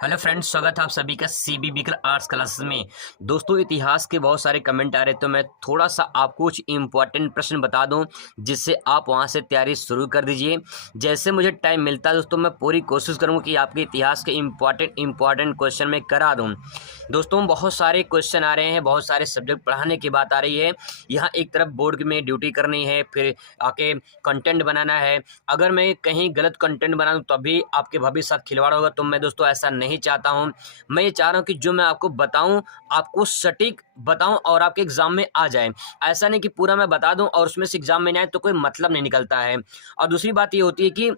Hello friends, स्वागत है आप सभी का सीबी बिकल आर्ट्स क्लासेस में। दोस्तों, इतिहास के बहुत सारे कमेंट आ रहे तो मैं थोड़ा सा आपको कुछ इंपॉर्टेंट प्रश्न बता दूं जिससे आप वहां से तैयारी शुरू कर दीजिए। जैसे मुझे टाइम मिलता है दोस्तों, मैं पूरी कोशिश करूंगा कि आपके इतिहास के इंपॉर्टेंट क्वेश्चन मैं करा दूं। दोस्तों, बहुत सारे क्वेश्चन आ रहे हैं, बहुत सारे सब्जेक्ट पढ़ाने की बात आ रही है। यहाँ एक तरफ बोर्ड में ड्यूटी करनी है, फिर आके कंटेंट बनाना है। अगर मैं कहीं गलत कंटेंट बना दूं तभी आपके भविष्य के साथ खिलवाड़ होगा, तो मैं दोस्तों ऐसा नहीं चाहता हूं। मैं ये चाह रहा हूं कि जो मैं आपको बताऊं, आपको सटीक बताऊं और आपके एग्जाम में आ जाए। ऐसा नहीं कि पूरा मैं बता दूं और उसमें से एग्जाम में नहीं आए तो कोई मतलब नहीं निकलता है। और दूसरी बात ये होती है कि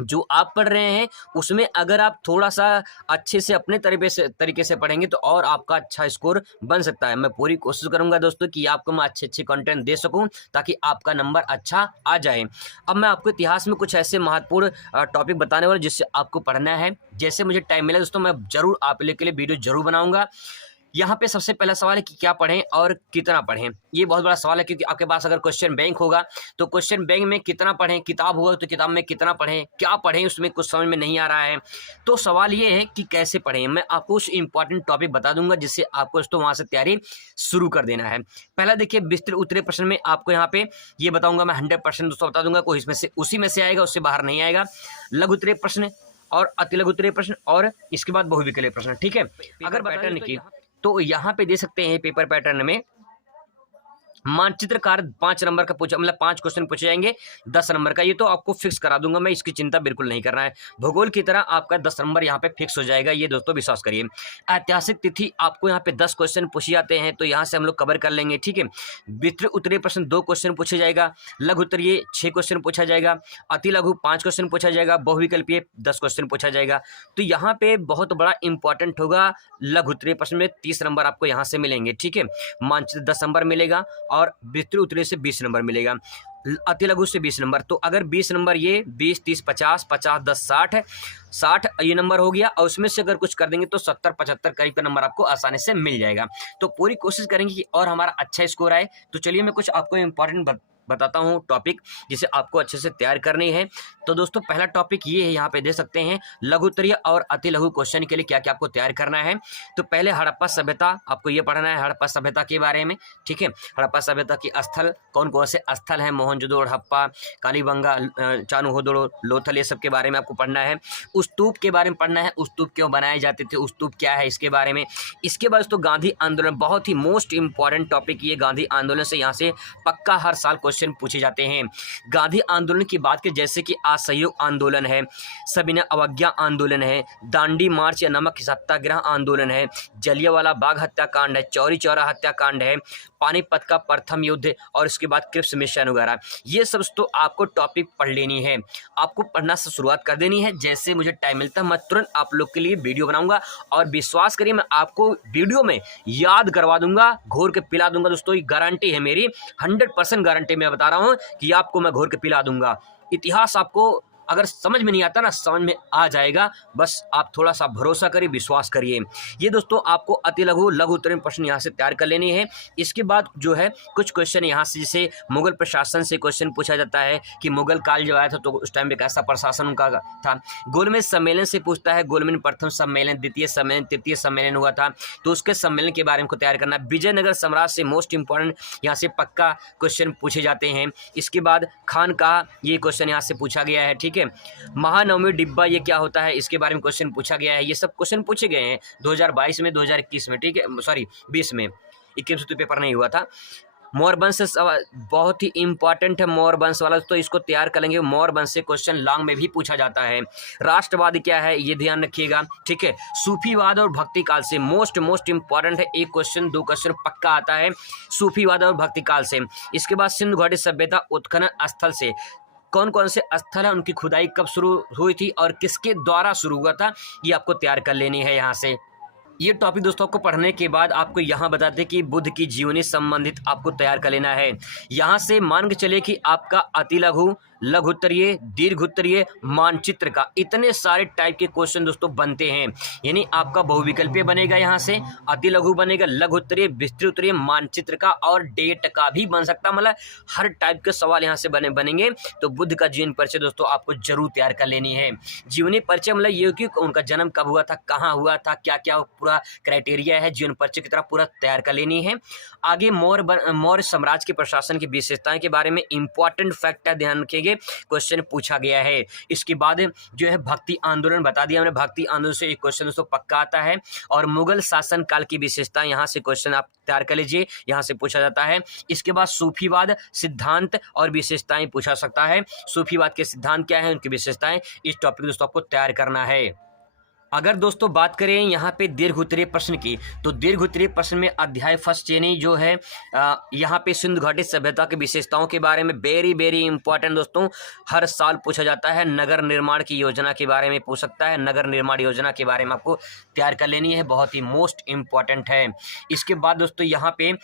जो आप पढ़ रहे हैं उसमें अगर आप थोड़ा-सा अच्छे से अपने तरीके से पढ़ेंगे तो और आपका अच्छा स्कोर बन सकता है। मैं पूरी कोशिश करूँगा दोस्तों कि आपको मैं अच्छे-अच्छे कंटेंट दे सकूँ ताकि आपका नंबर अच्छा आ जाए। अब मैं आपको इतिहास में कुछ ऐसे महत्वपूर्ण टॉपिक बताने वाला हूँ जिससे आपको पढ़ना है। जैसे मुझे टाइम मिला दोस्तों, मैं ज़रूर आप लोग के लिए वीडियो ज़रूर बनाऊँगा। यहाँ पे सबसे पहला सवाल है कि क्या पढ़ें और कितना पढ़ें? ये बहुत बड़ा सवाल है, क्योंकि आपके पास अगर क्वेश्चन बैंक होगा तो क्वेश्चन बैंक में कितना पढ़ें, किताब होगा तो किताब में कितना पढ़ें, क्या पढ़ें उसमें कुछ समझ में नहीं आ रहा है। तो सवाल ये है कि कैसे पढ़ें? मैं आपको कुछ इंपॉर्टेंट टॉपिक बता दूंगा जिससे आपको दोस्तों वहाँ से तैयारी शुरू कर देना है। पहला देखिए, विस्तृत उत्तरीय प्रश्न में आपको यहाँ पे ये बताऊंगा मैं 100% दोस्तों बता दूंगा, कोई इसमें से उसी में से आएगा, उससे बाहर नहीं आएगा। लघु उत्तरीय प्रश्न और अति लघु उत्तरीय प्रश्न और इसके बाद बहुविकल्पीय प्रश्न, ठीक है। अगर पैटर्न की तो यहाँ पे दे सकते हैं पेपर पैटर्न में मानचित्रकार 5 नंबर का पूछा, मतलब 5 क्वेश्चन पूछे जाएंगे 10 नंबर का। ये तो आपको फिक्स करा दूंगा मैं, इसकी चिंता बिल्कुल नहीं करना है। भूगोल की तरह आपका 10 नंबर यहाँ पे फिक्स हो जाएगा, ये दोस्तों विश्वास करिए। ऐतिहासिक तिथि आपको यहाँ पे 10 क्वेश्चन पूछे जाते हैं, तो यहाँ से हम लोग कवर कर लेंगे, ठीक है। विस्तृत उत्तरीय प्रश्न 2 क्वेश्चन पूछे जाएगा, लघु उत्तरीय 6 क्वेश्चन पूछा जाएगा, अति लघु 5 क्वेश्चन पूछा जाएगा, बहुविकल्पीय 10 क्वेश्चन पूछा जाएगा। तो यहाँ पे बहुत बड़ा इंपॉर्टेंट होगा लघु उत्तरीय प्रश्न में 30 नंबर आपको यहाँ से मिलेंगे, ठीक है। मानचित्र 10 नंबर मिलेगा और विस्तृत उत्तरीय से 20 नंबर मिलेगा, अति लघु से 20 नंबर। तो अगर 20 नंबर ये 20 30 50 50 10 60 60 ये नंबर हो गया, और उसमें से अगर कुछ कर देंगे तो 70 75 करीब का नंबर आपको आसानी से मिल जाएगा। तो पूरी कोशिश करेंगे कि और हमारा अच्छा स्कोर आए। तो चलिए मैं कुछ आपको इंपॉर्टेंट बताता हूँ टॉपिक जिसे आपको अच्छे से तैयार करनी है। तो दोस्तों, पहला टॉपिक ये है, यहाँ पे दे सकते हैं लघु उत्तरीय और अति लघु क्वेश्चन के लिए क्या क्या आपको तैयार करना है। तो पहले हड़प्पा सभ्यता आपको ये पढ़ना है, हड़प्पा सभ्यता के बारे में, ठीक है। हड़प्पा सभ्यता की स्थल कौन कौन से स्थल हैं, मोहनजोदड़ो, हड़प्पा, कालीबंगा, चानुहोदड़ो, लोथल, ये सब के बारे में आपको पढ़ना है। स्तूप के बारे में पढ़ना है, स्तूप क्यों बनाए जाते थे, स्तूप क्या है इसके बारे में। इसके बाद तो गांधी आंदोलन, बहुत ही मोस्ट इंपॉर्टेंट टॉपिक ये गांधी आंदोलन से यहाँ से पक्का हर साल क्वेश्चन पूछे जाते हैं। गांधी आंदोलन की बात करें, जैसे कि असहयोग आंदोलन है, सविनय अवज्ञा आंदोलन है, दांडी मार्च या नमक सत्याग्रह आंदोलन है, जलियांवाला बाग हत्याकांड है, चौरी चौरा हत्याकांड है, पानीपत का प्रथम युद्ध और इसके बाद क्रिप्स मिशन वगैरह। ये सब तो आपको टॉपिक पढ़ लेनी है, आपको पढ़ना से शुरुआत कर देनी है। जैसे मुझे टाइम मिलता है मैं तुरंत आप लोग के लिए वीडियो बनाऊंगा, और विश्वास करिए मैं आपको वीडियो में याद करवा दूंगा, घोर के पिला दूंगा दोस्तों। ये गारंटी है मेरी, 100% गारंटी मैं बता रहा हूं कि आपको मैं घोर के पिला दूंगा। इतिहास आपको अगर समझ में नहीं आता ना, समझ में आ जाएगा, बस आप थोड़ा सा भरोसा करिए, विश्वास करिए। ये दोस्तों आपको अति लघु लघु उत्तरीय प्रश्न यहाँ से तैयार कर लेनी है। इसके बाद जो है कुछ क्वेश्चन यहाँ से, जैसे मुगल प्रशासन से क्वेश्चन पूछा जाता है कि मुगल काल जब आया था तो उस टाइम पे कैसा प्रशासन उनका था। गोलमेज सम्मेलन से पूछता है, गोलमेज प्रथम सम्मेलन, द्वितीय सम्मेलन, तृतीय सम्मेलन हुआ था, तो उसके सम्मेलन के बारे में तैयार करना। विजयनगर सम्राट से मोस्ट इंपॉर्टेंट यहाँ से पक्का क्वेश्चन पूछे जाते हैं। इसके बाद खान का ये क्वेश्चन यहाँ से पूछा गया है, ठीक है। महानवमी डिब्बा ये क्या होता है, इसके बारे में क्वेश्चन पूछा गया है। ये सब क्वेश्चन पूछे गए हैं 2022 में, 2021 में, ठीक है, सॉरी 20 में, 21 तो पेपर नहीं हुआ था। मौर्य वंश बहुत ही इंपॉर्टेंट है, मौर्य वंश वाला, तो इसको तैयार करेंगे। मौर्य वंश से क्वेश्चन लॉन्ग में भी पूछा जाता है। राष्ट्रवाद क्या है ये ध्यान रखिएगा, ठीक है। सूफीवाद और भक्ति काल से मोस्ट इंपॉर्टेंट है, एक क्वेश्चन 2 क्वेश्चन पक्का आता है सूफीवाद और भक्ति काल से। इसके बाद सिंधु घाटी सभ्यता उत्खनन स्थल से कौन कौन से स्थल है, उनकी खुदाई कब शुरू हुई थी और किसके द्वारा शुरू हुआ था, ये आपको तैयार कर लेनी है यहाँ से। ये टॉपिक दोस्तों को पढ़ने के बाद आपको यहाँ बताते कि बुद्ध की जीवनी संबंधित आपको तैयार कर लेना है। यहाँ से मान के चले कि आपका अति लघु लघु उत्तरीय, दीर्घ उत्तरीय, मानचित्र का, इतने सारे टाइप के क्वेश्चन दोस्तों बनते हैं। यानी आपका बहुविकल्पीय बनेगा, यहाँ से अति लघु बनेगा, लघु उत्तरीय, विस्तृत उत्तरीय, मानचित्र का और डेट का भी बन सकता, मतलब हर टाइप के सवाल यहाँ से बनेंगे। तो बुद्ध का जीवन परिचय दोस्तों आपको जरूर तैयार कर लेनी है। जीवनी परिचय मतलब ये कि उनका जन्म कब हुआ था, कहाँ हुआ था, क्या क्या पूरा क्राइटेरिया है, जीवन परिचय की तरह पूरा तैयार कर लेनी है। आगे मौर्य साम्राज्य के प्रशासन की विशेषताएं के बारे में इंपॉर्टेंट फैक्ट है, ध्यान रखेंगे, क्वेश्चन पूछा गया है। इसके बाद जो है भक्ति आंदोलन बता दिया मैंने, भक्ति आंदोलन से एक क्वेश्चन दोस्तों पक्का आता है। और मुगल शासन काल की विशेषताएं, यहाँ से क्वेश्चन आप तैयार कर लीजिए, यहाँ से पूछा जाता है। इसके बाद सूफीवाद सिद्धांत और विशेषताएं पूछा सकता है, सूफीवाद के सिद्धांत क्या है, उनकी विशेषताएं, इस टॉपिक दोस्तों आपको तैयार करना है। अगर दोस्तों बात करें यहाँ पे दीर्घ उत्तरीय प्रश्न की, तो दीर्घ उत्तरीय प्रश्न में अध्याय फर्स्ट यानी जो है यहाँ पे सिंधु घाटी सभ्यता की विशेषताओं के बारे में वेरी इंपॉर्टेंट दोस्तों हर साल पूछा जाता है। नगर निर्माण की योजना के बारे में पूछ सकता है, नगर निर्माण योजना के बारे में आपको तैयार कर लेनी है, बहुत ही मोस्ट इंपॉर्टेंट है। इसके बाद दोस्तों यहाँ पे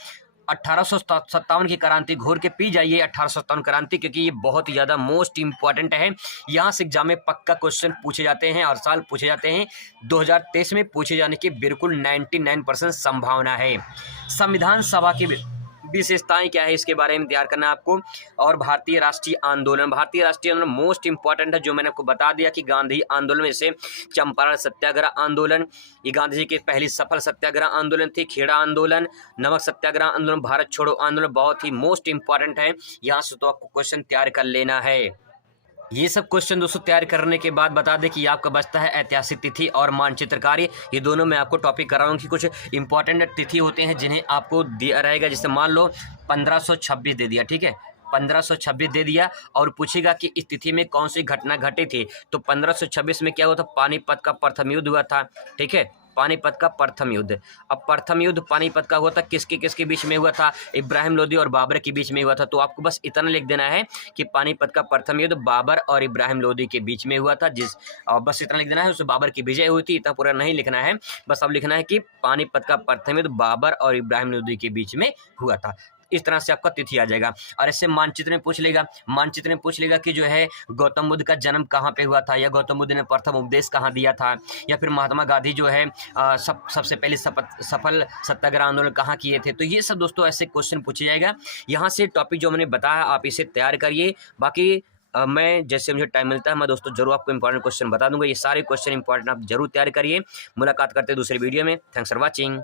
1857 की क्रांति घोर के पी जाइए, 1857 क्रांति, क्योंकि ये बहुत ही ज़्यादा मोस्ट इंपॉर्टेंट है। यहाँ से एग्जाम में पक्का क्वेश्चन पूछे जाते हैं, हर साल पूछे जाते हैं। 2023 में पूछे जाने की बिल्कुल 99% संभावना है। संविधान सभा की विशेषताएं क्या है, इसके बारे में तैयार करना है आपको। और भारतीय राष्ट्रीय आंदोलन, भारतीय राष्ट्रीय आंदोलन मोस्ट इंपॉर्टेंट है, जो मैंने आपको बता दिया कि गांधी आंदोलन में से चंपारण सत्याग्रह आंदोलन, ये गांधी जी की पहली सफल सत्याग्रह आंदोलन थी। खेड़ा आंदोलन, नमक सत्याग्रह आंदोलन, भारत छोड़ो आंदोलन बहुत ही मोस्ट इंपॉर्टेंट है, यहाँ से तो आपको क्वेश्चन तैयार कर लेना है। ये सब क्वेश्चन दोस्तों तैयार करने के बाद बता दें कि आपका बचता है ऐतिहासिक तिथि और मानचित्र कार्य। ये दोनों मैं आपको टॉपिक कर रहा हूँ कि कुछ इंपॉर्टेंट तिथि होते हैं जिन्हें आपको दिया रहेगा। जैसे मान लो 1526 दे दिया, ठीक है, 1526 दे दिया और पूछेगा कि इस तिथि में कौन सी घटना घटी थी, तो 1526 में क्या हुआ था, पानीपत का प्रथम युद्ध हुआ था, ठीक है, पानीपत का प्रथम युद्ध। अब प्रथम युद्ध पानीपत का हुआ था, किसके किसके बीच में हुआ था, इब्राहिम लोदी और बाबर के बीच में हुआ था। तो आपको बस इतना लिख देना है कि पानीपत का प्रथम युद्ध बाबर और इब्राहिम लोदी के बीच में हुआ था, बस इतना लिख देना है, उसमें बाबर की विजय हुई थी, इतना पूरा नहीं लिखना है, बस अब लिखना है कि पानीपत का प्रथम युद्ध बाबर और इब्राहिम लोदी के बीच में हुआ था। इस तरह से आपका तिथि आ जाएगा। और ऐसे मानचित्र में पूछ लेगा कि जो है गौतम बुद्ध का जन्म कहाँ पे हुआ था, या गौतम बुद्ध ने प्रथम उपदेश कहाँ दिया था, या फिर महात्मा गांधी जो है सबसे पहले सफल सत्याग्रह आंदोलन कहाँ किए थे। तो ये सब दोस्तों ऐसे क्वेश्चन पूछे जाएगा। यहाँ से टॉपिक जो मैंने बताया आप इसे तैयार करिए। बाकी मैं जैसे मुझे टाइम मिलता है मैं दोस्तों जरूर आपको इंपॉर्टेंट क्वेश्चन बता दूंगा। ये सारे क्वेश्चन इंपॉर्टेंट आप जरूर तैयार करिए। मुलाकात करते हैं दूसरे वीडियो में। Thanks for watching.